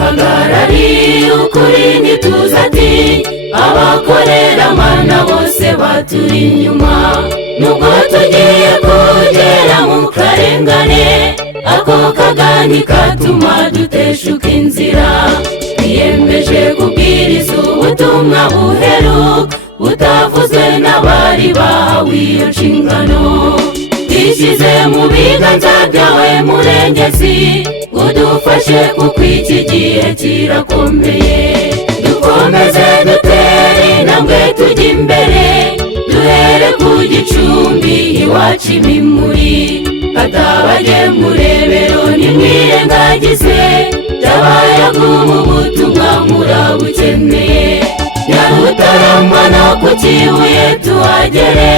duhagarariye ukuri ntituzi ati abakorera Mana bose baturi inyuma. Nubwo tugiye kugera mu karengane, ako kagani katuma duteshuka inzira. Twiyemeje kubwiriza ubutumwa buheruka butavuzwe n'abari bahawe iyo nshingano. Twishyize mu biganza byawe Murengezi, udufashe kuko iki gihe kirakomeye. Dukomeze dutere intambwe tujya imbere, duhere ku Gicumbi iwacu imimuri. Katabage Murebero nimwirengagize, byabayaguha ubutumwa murabukeneye. Nyarutarama no ku Kibuye tuhagere,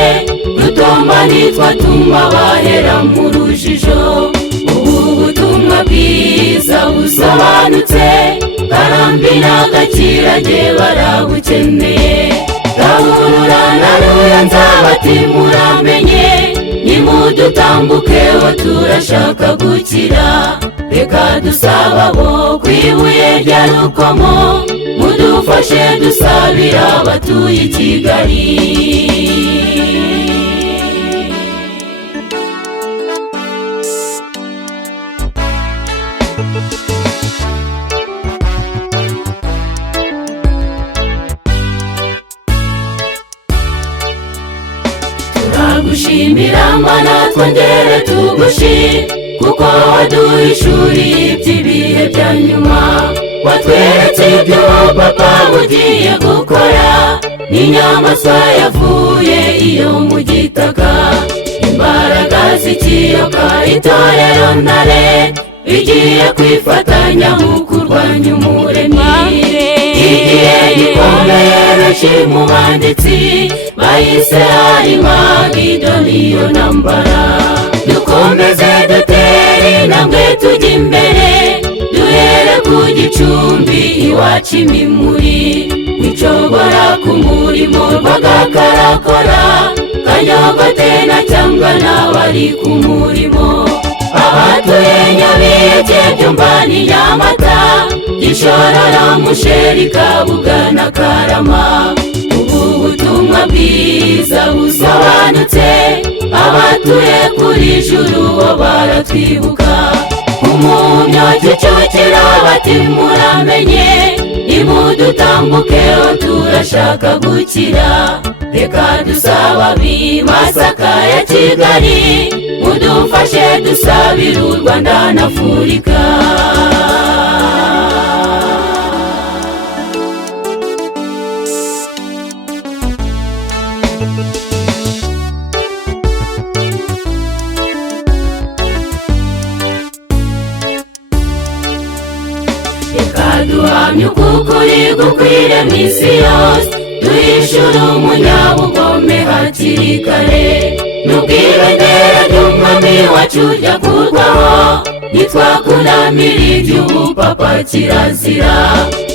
Rutomba nitwatuma bahera mu rujijo. Ubu butumwa bwiza busobanutse, Karambi na Gakirage barabukeneye. Gahurura na Ruyanza bati muramenye, nimudutambukeho turashaka gukira. Reka dusaba abo ku Ibuye rya Rukomo, mudufashe dusabira abatuye i Kigali. Turagushimira Mana twongere tugushime, kuko waduhishuriye iby'ibihe bya nyuma. Watweretse ibyo papa bugiye gukora, n'inyamaswa yavuye iyo mu gitaka. Imbaraga z'ikiyoka itorero ntare, bigiye kwifatanya mu kurwanya umuremyi. Igihe gikomeye benshi mu banditsi bahise Harimagidoni iyo ntambara. Dukomeze dutere intambwe tujya imbere, duhere ku Gicumbi iwacu imimuri. Wicogora ku murimo rw'agakarakora, Kanyogote na Cyangwa n'abari ku murimo. Abatuye Nyabiheke, Byumba ni Nyamata, Gishororo, Musheri, Kabuga na Karama. Ubu butumwa bwiza busobanutse, abatuye kuri Juru bo baratwibuka. Umumyo Kicukiro bati muramenye, nimudutambukeho turashaka gukira. Reka dusaba ab'i Masaka ya Kigali, mudufashe dusabira u Rwanda na Afurika. Duhamye ukuri gukwire mu isi yose, duhishura umunyabugome hakiri kare. Nubwo ibendera ry'umwami wacu ryakurwaho, nitwakunamira iby'ubupapa kirazira.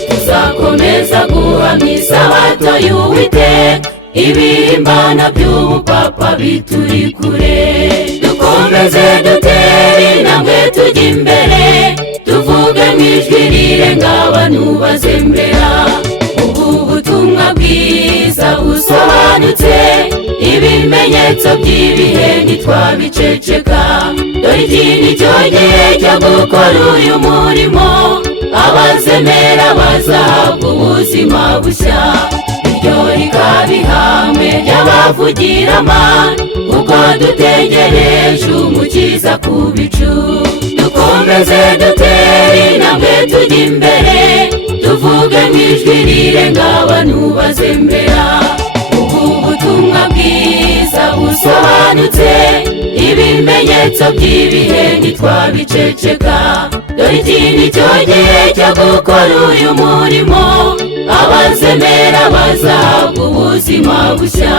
Tuzakomeza guhamya isabato y'Uwiteka, ibihimbano by'ubupapa bituri kure. Dukomeze dutere intambwe tujya imbere, tuvuge mu ijwi rirenga abantu bazembera. Ubu butumwa bwiza busobanutse, ibimenyetso by'ibihe ntitwabiceceka. Dore iki ni cyo gihe cyo gukora uyu murimo, abazemera bazahabwa ubuzima bushya. Iryo rikaba ihame ry'abavugira Mana, kuko dutegereje umukiza ku bicu. Dukomeze dutere intambwe tujya imbere, tuvuge mu ijwi rirenga abantu bazembera. Ubu butumwa bwiza busobanutse, ibimenyetso by'ibihe ntitwabiceceka. Dore iki ni cyo gihe cyo gukora uyu murimo, abazemera bazahabwa ubuzima bushya.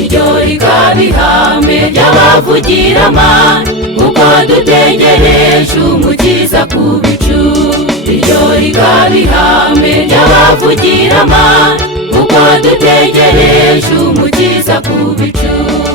Iryo rikaba ihame ry'abavugira Mana, kuko dutegereje umukiza ku bicu. tuzavugirama kuko dutegereje umukiza ku bicu.